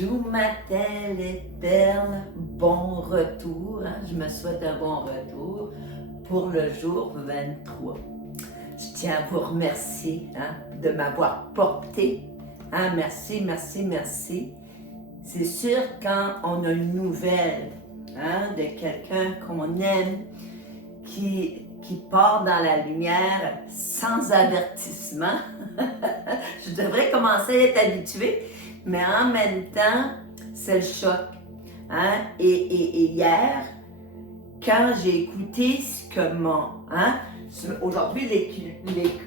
Doux matin les perles, bon retour. Je me souhaite un bon retour pour le jour 23. Je tiens à vous remercier de m'avoir porté. Merci, merci, merci. C'est sûr, quand on a une nouvelle de quelqu'un qu'on aime, qui part dans la lumière sans avertissement, je devrais commencer à être habituée, mais en même temps, c'est le choc. Et hier, quand j'ai écouté ce que aujourd'hui,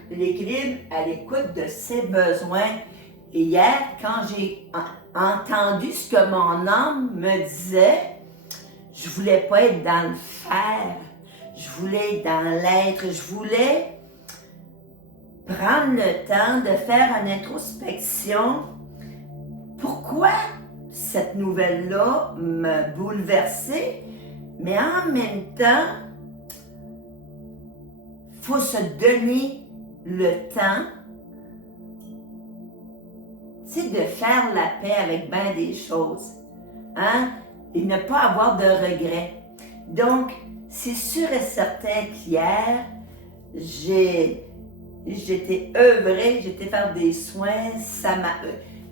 l'équilibre à l'écoute de ses besoins. Et hier, quand j'ai entendu ce que mon âme me disait, je voulais pas être dans le faire, je voulais être dans l'être, je voulais prendre le temps de faire une introspection. Pourquoi cette nouvelle-là m'a bouleversée, mais en même temps, il faut se donner le temps, de faire la paix avec bien des choses, et ne pas avoir de regrets. Donc, c'est sûr et certain qu'hier, j'étais œuvrée, j'étais faire des soins,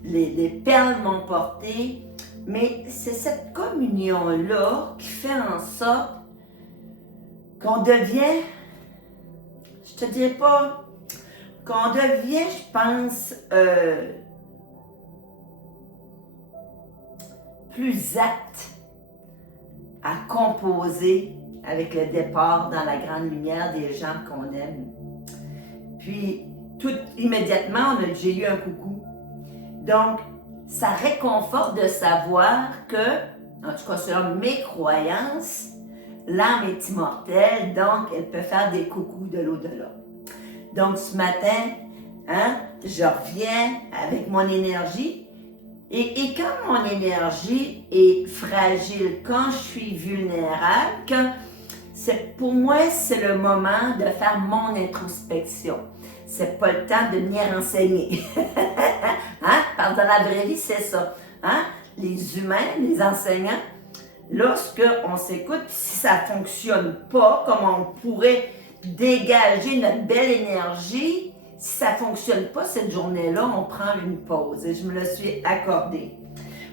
les perles m'ont porté, mais c'est cette communion-là qui fait en sorte qu'on devient, je te dirais pas, qu'on devient, je pense, plus apte à composer avec le départ dans la grande lumière des gens qu'on aime. Puis, tout immédiatement, j'ai eu un coucou. Donc, ça réconforte de savoir que, en tout cas selon mes croyances, l'âme est immortelle, donc elle peut faire des coucous de l'au-delà. Donc, ce matin, je reviens avec mon énergie. Et quand mon énergie est fragile, quand je suis vulnérable, pour moi, c'est le moment de faire mon introspection. C'est pas le temps de venir enseigner. Parce que dans la vraie vie, c'est ça. Les humains, les enseignants, lorsqu'on s'écoute, si ça ne fonctionne pas, comme on pourrait dégager notre belle énergie, si ça ne fonctionne pas cette journée-là, on prend une pause et je me le suis accordée.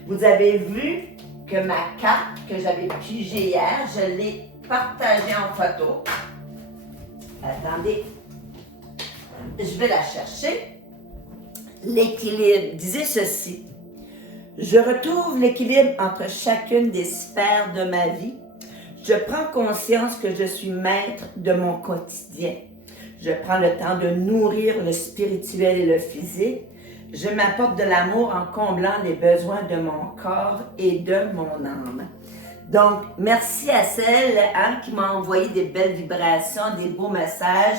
Vous avez vu que ma carte que j'avais pigée hier, je l'ai partagée en photo. Attendez, je vais la chercher. L'équilibre disait ceci. Je retrouve l'équilibre entre chacune des sphères de ma vie. Je prends conscience que je suis maître de mon quotidien. Je prends le temps de nourrir le spirituel et le physique. Je m'apporte de l'amour en comblant les besoins de mon corps et de mon âme. Donc, merci à celle qui m'a envoyé des belles vibrations, des beaux messages.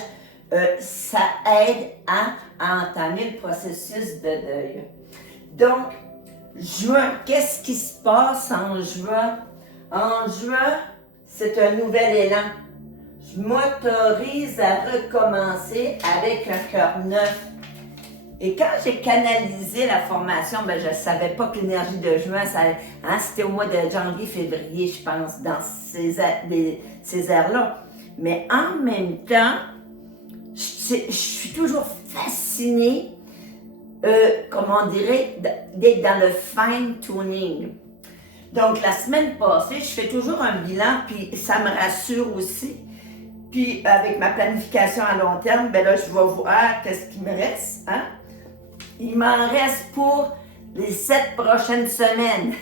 Ça aide à entamer le processus de deuil. Donc, juin, qu'est-ce qui se passe en juin? En juin, c'est un nouvel élan. Je m'autorise à recommencer avec un cœur neuf. Et quand j'ai canalisé la formation, je ne savais pas que l'énergie de juin, c'était au mois de janvier, février, je pense, dans ces airs-là. Mais en même temps, je suis toujours fascinée, comment on dirait, d'être dans le fine-tuning. Donc, la semaine passée, je fais toujours un bilan, puis ça me rassure aussi. Puis, avec ma planification à long terme, là, je vais voir qu'est-ce qu'il me reste. Il m'en reste pour les 7 prochaines semaines.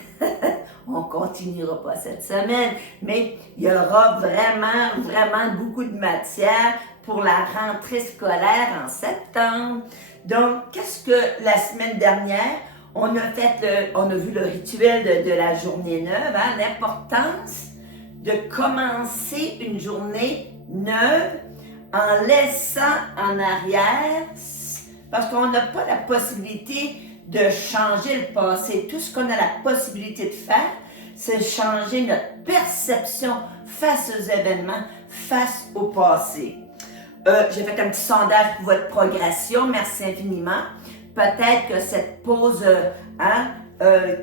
On ne continuera pas cette semaine, mais il y aura vraiment, vraiment beaucoup de matière pour la rentrée scolaire en septembre. Donc, qu'est-ce que la semaine dernière, on a vu le rituel de la journée neuve, l'importance de commencer une journée neuve en laissant en arrière, parce qu'on n'a pas la possibilité de changer le passé. Tout ce qu'on a la possibilité de faire, c'est changer notre perception face aux événements, face au passé. J'ai fait un petit sondage pour votre progression, merci infiniment. Peut-être que cette pause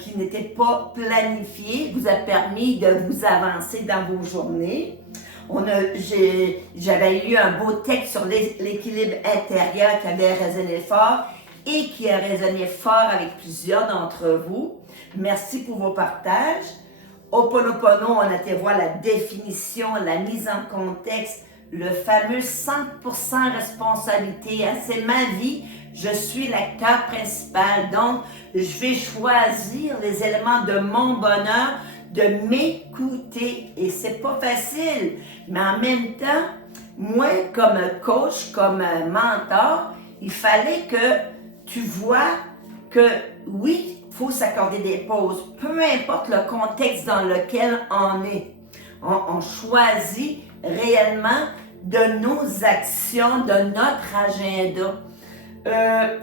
qui n'était pas planifié vous a permis de vous avancer dans vos journées. J'avais lu un beau texte sur l'équilibre intérieur qui avait résonné fort et qui a résonné fort avec plusieurs d'entre vous. Merci pour vos partages. Ho'oponopono, on a été voir la définition, la mise en contexte, le fameux 100% responsabilité. C'est ma vie, je suis l'acteur principal. Donc, je vais choisir les éléments de mon bonheur, de m'écouter. Et c'est pas facile. Mais en même temps, moi, comme coach, comme mentor, il fallait que tu vois que oui, il faut s'accorder des pauses. Peu importe le contexte dans lequel on est. On choisit réellement de nos actions, de notre agenda.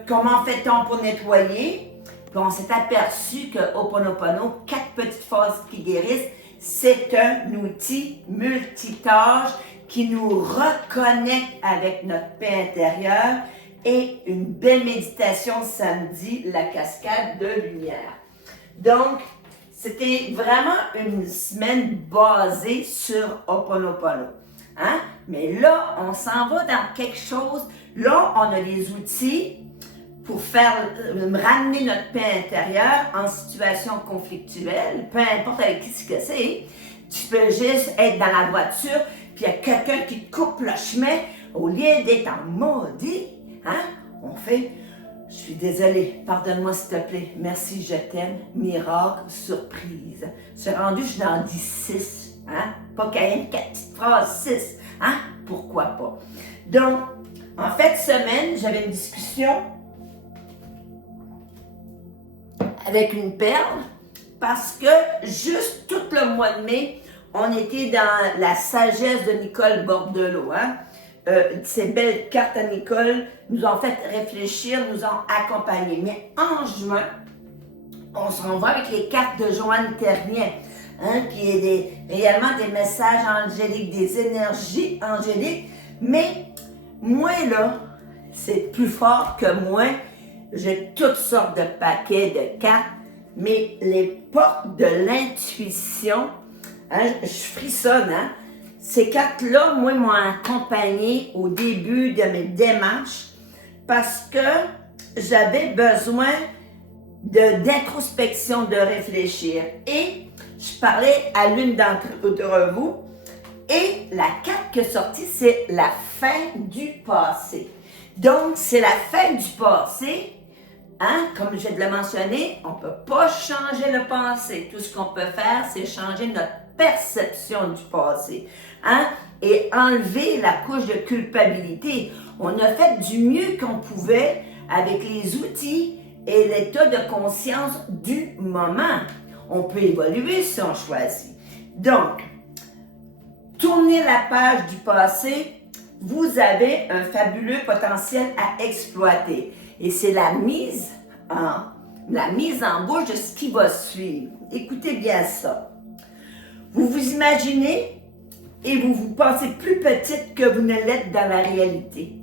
Comment fait-on pour nettoyer? Puis on s'est aperçu que Ho'oponopono, 4 petites phrases qui guérissent, c'est un outil multitâche qui nous reconnecte avec notre paix intérieure et une belle méditation samedi, la cascade de lumière. Donc, c'était vraiment une semaine basée sur Ho'oponopono. Hein? Mais là, on s'en va dans quelque chose. Là, on a des outils pour ramener notre paix intérieure en situation conflictuelle, peu importe avec qui c'est. Tu peux juste être dans la voiture, puis il y a quelqu'un qui te coupe le chemin, au lieu d'être en maudit, hein? On fait « Je suis désolée, pardonne-moi s'il te plaît, merci, je t'aime, miracle, surprise. » Je suis rendue, je suis dans 10-6, hein? Pas qu'il y ait une 4 petites phrases, 6, hein? Pourquoi pas? Donc, en fait, semaine, j'avais une discussion avec une perle parce que juste tout le mois de mai, on était dans la sagesse de Nicole Bordelot. Hein? Ces belles cartes à Nicole nous ont fait réfléchir, nous ont accompagnés. Mais en juin, on se renvoie avec les cartes de Joanne Ternier, hein, qui est réellement des messages angéliques, des énergies angéliques. Mais moi, là, c'est plus fort que moi. J'ai toutes sortes de paquets de cartes, mais les portes de l'intuition, hein, je frissonne, hein? Ces cartes-là, moi, m'ont accompagné au début de mes démarches parce que j'avais besoin d'introspection, de réfléchir. Et je parlais à l'une d'entre vous et la carte qui est sortie, c'est la fin du passé. Donc, c'est la fin du passé. Hein? Comme je viens de le mentionner, on ne peut pas changer le passé. Tout ce qu'on peut faire, c'est changer notre perception du passé. Hein? Et enlever la couche de culpabilité. On a fait du mieux qu'on pouvait avec les outils et l'état de conscience du moment. On peut évoluer si on choisit. Donc, tournez la page du passé, vous avez un fabuleux potentiel à exploiter. Et c'est la mise en bouche de ce qui va suivre. Écoutez bien ça. Vous vous imaginez et vous vous pensez plus petite que vous ne l'êtes dans la réalité.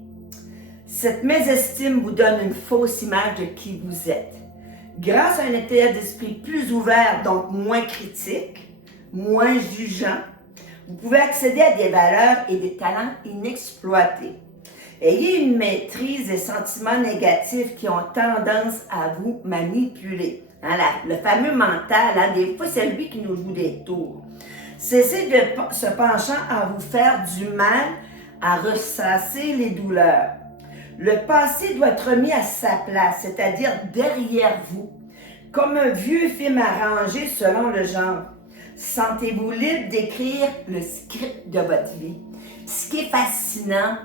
Cette mésestime vous donne une fausse image de qui vous êtes. Grâce à un état d'esprit plus ouvert, donc moins critique, moins jugeant, vous pouvez accéder à des valeurs et des talents inexploités. Ayez une maîtrise des sentiments négatifs qui ont tendance à vous manipuler. Hein, le fameux mental, hein, des fois, c'est lui qui nous joue des tours. Cessez de se penchant à vous faire du mal, à ressasser les douleurs. Le passé doit être remis à sa place, c'est-à-dire derrière vous, comme un vieux film arrangé selon le genre. Sentez-vous libre d'écrire le script de votre vie. Ce qui est fascinant,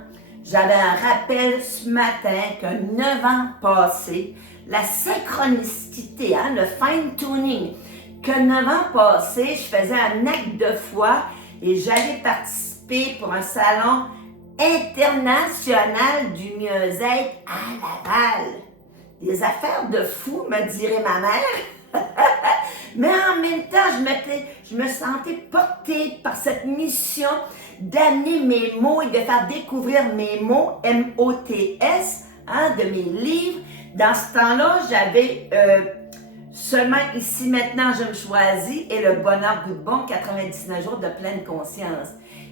j'avais un rappel ce matin que 9 ans passés, la synchronicité, hein, le fine-tuning, que 9 ans passés, je faisais un acte de foi et j'allais participer pour un salon international du mieux-être à Laval. Des affaires de fou, me dirait ma mère. Mais en même temps, je me sentais portée par cette mission d'amener mes mots et de faire découvrir mes mots, M-O-T-S, hein, de mes livres. Dans ce temps-là, j'avais Seulement ici, maintenant, je me choisis et le bonheur goûte bon, 99 jours de pleine conscience.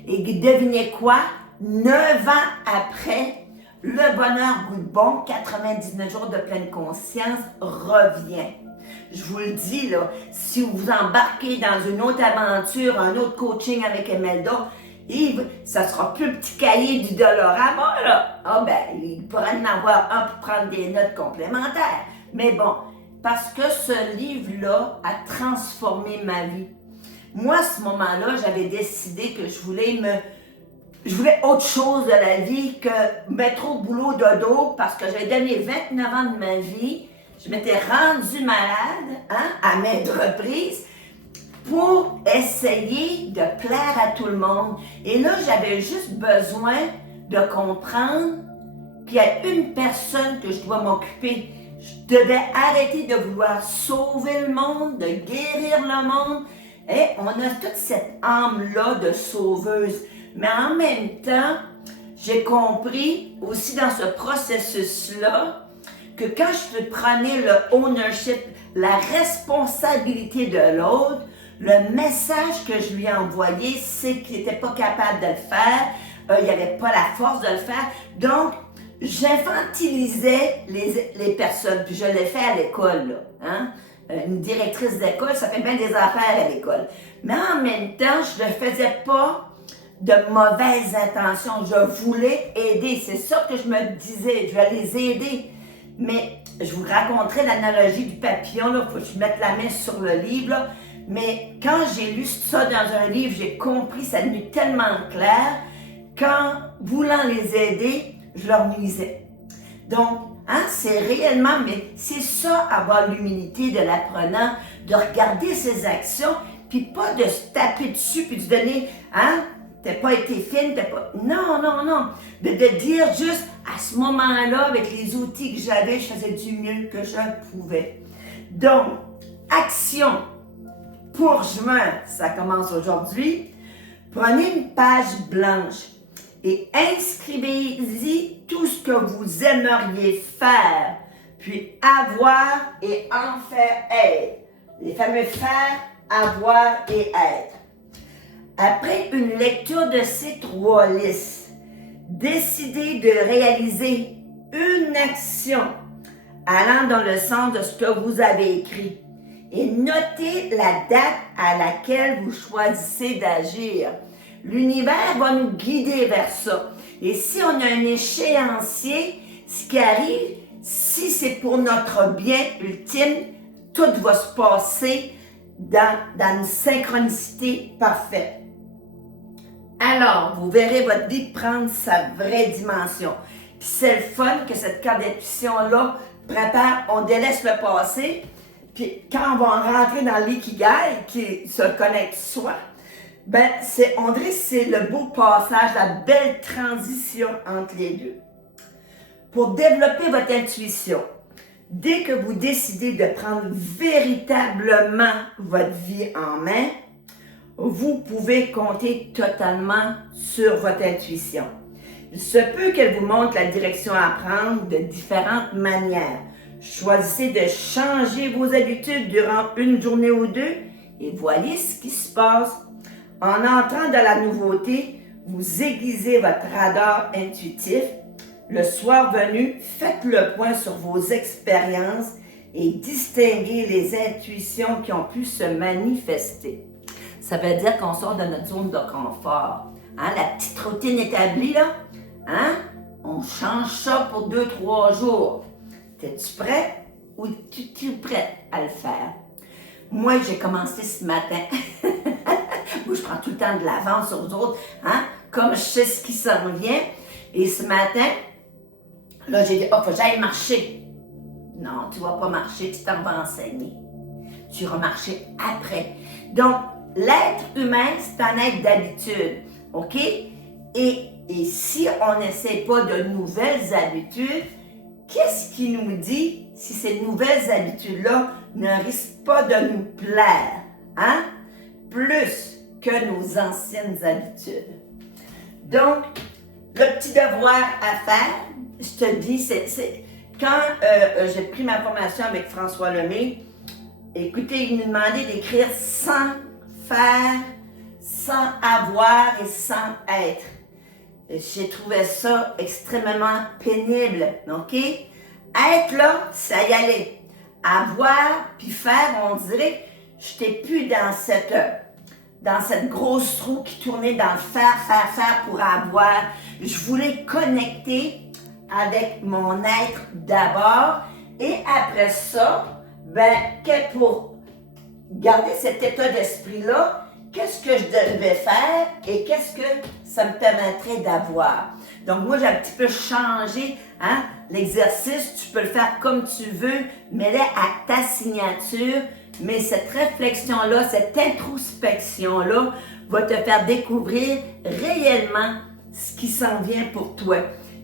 Et devinez quoi? 9 ans après, le bonheur goûte bon, 99 jours de pleine conscience revient. Je vous le dis, là, si vous embarquez dans une autre aventure, un autre coaching avec Imelda, Yves, ça sera plus le petit cahier du Dolorama, là. Ah ben, il pourrait en avoir un pour prendre des notes complémentaires. Mais bon, parce que ce livre-là a transformé ma vie. Moi, à ce moment-là, j'avais décidé que je voulais autre chose de la vie que mettre au boulot dodo parce que j'avais donné 29 ans de ma vie. Je m'étais rendue malade, à maintes reprises, pour essayer de plaire à tout le monde. Et là, j'avais juste besoin de comprendre qu'il y a une personne que je dois m'occuper. Je devais arrêter de vouloir sauver le monde, de guérir le monde. Et on a toute cette âme-là de sauveuse. Mais en même temps, j'ai compris aussi dans ce processus-là que quand je prenais le ownership, la responsabilité de l'autre, le message que je lui ai envoyé, c'est qu'il n'était pas capable de le faire, il n'avait pas la force de le faire. Donc, j'infantilisais les personnes, puis je l'ai fait à l'école, là, hein? Une directrice d'école, ça fait bien des affaires à l'école. Mais en même temps, je ne faisais pas de mauvaises intentions. Je voulais aider. C'est ça que je me disais. Je vais les aider. Mais je vous raconterai l'analogie du papillon. Il faut que je mette la main sur le livre. Là. Mais quand j'ai lu ça dans un livre, j'ai compris, ça est devenu tellement clair, qu'en voulant les aider, je leur nuisais. Donc, c'est réellement, mais c'est ça, avoir l'humilité de l'apprenant, de regarder ses actions, puis pas de se taper dessus, puis de donner, t'as pas été fine, t'as pas... Non, non, non. De dire juste, à ce moment-là, avec les outils que j'avais, je faisais du mieux que je pouvais. Donc, action pour juin, ça commence aujourd'hui. Prenez une page blanche et inscrivez-y tout ce que vous aimeriez faire, puis avoir et en faire être. Les fameux faire, avoir et être. Après une lecture de ces 3 listes, décidez de réaliser une action allant dans le sens de ce que vous avez écrit et notez la date à laquelle vous choisissez d'agir. L'univers va nous guider vers ça. Et si on a un échéancier, ce qui arrive, si c'est pour notre bien ultime, tout va se passer dans une synchronicité parfaite. Alors, vous verrez votre vie prendre sa vraie dimension. Puis c'est le fun que cette carte d'intuition-là prépare, on délaisse le passé, puis quand on va rentrer dans l'ikigai, qui se connecte soi, on dirait que c'est le beau passage, la belle transition entre les deux. Pour développer votre intuition, dès que vous décidez de prendre véritablement votre vie en main, vous pouvez compter totalement sur votre intuition. Il se peut qu'elle vous montre la direction à prendre de différentes manières. Choisissez de changer vos habitudes durant une journée ou 2 et voyez ce qui se passe. En entrant dans la nouveauté, vous aiguisez votre radar intuitif. Le soir venu, faites le point sur vos expériences et distinguez les intuitions qui ont pu se manifester. Ça veut dire qu'on sort de notre zone de confort. La petite routine établie, là, on change ça pour 2-3 jours. Es-tu prêt ou es-tu prête à le faire? Moi, j'ai commencé ce matin. Moi, je prends tout le temps de l'avance sur les autres, comme je sais ce qui s'en vient. Et ce matin, là, j'ai dit, faut que j'aille marcher. Non, tu ne vas pas marcher, tu t'en vas enseigner. Tu vas marcher après. Donc, l'être humain, c'est un être d'habitude, OK? Et si on n'essaie pas de nouvelles habitudes, qu'est-ce qui nous dit si ces nouvelles habitudes-là ne risquent pas de nous plaire, plus que nos anciennes habitudes? Donc, le petit devoir à faire, je te dis, c'est quand j'ai pris ma formation avec François Lemay, Écoutez, il nous demandait d'écrire sans faire, sans avoir et sans être. J'ai trouvé ça extrêmement pénible, OK? Être là, ça y allait. Avoir puis faire, on dirait que je n'étais plus dans cette grosse roue qui tournait dans le faire pour avoir. Je voulais connecter avec mon être d'abord et après ça, que pour garder cet état d'esprit-là, qu'est-ce que je devais faire et qu'est-ce que ça me permettrait d'avoir. Donc moi, j'ai un petit peu changé l'exercice. Tu peux le faire comme tu veux, mets-le à ta signature, mais cette réflexion-là, cette introspection-là va te faire découvrir réellement ce qui s'en vient pour toi.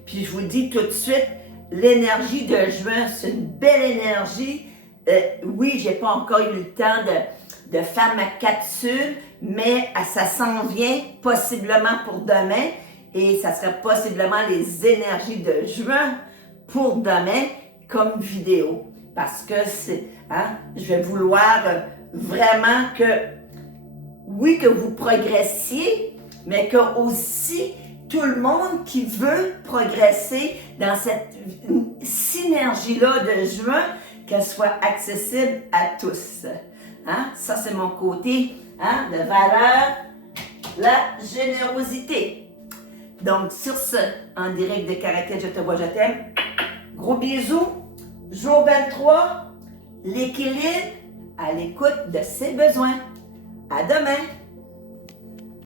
Puis je vous le dis tout de suite, l'énergie de juin, c'est une belle énergie. Oui, j'ai pas encore eu le temps de faire ma capsule, mais ça s'en vient possiblement pour demain et ça sera possiblement les énergies de juin pour demain comme vidéo. Parce que je vais vouloir vraiment oui, que vous progressiez, mais que aussi tout le monde qui veut progresser dans cette synergie-là de juin, qu'elle soit accessible à tous. Ça, c'est mon côté de valeur, la générosité. Donc, sur ce, en direct de Caracal, je te vois, je t'aime. Gros bisous. Jour 23, l'équilibre à l'écoute de ses besoins. À demain!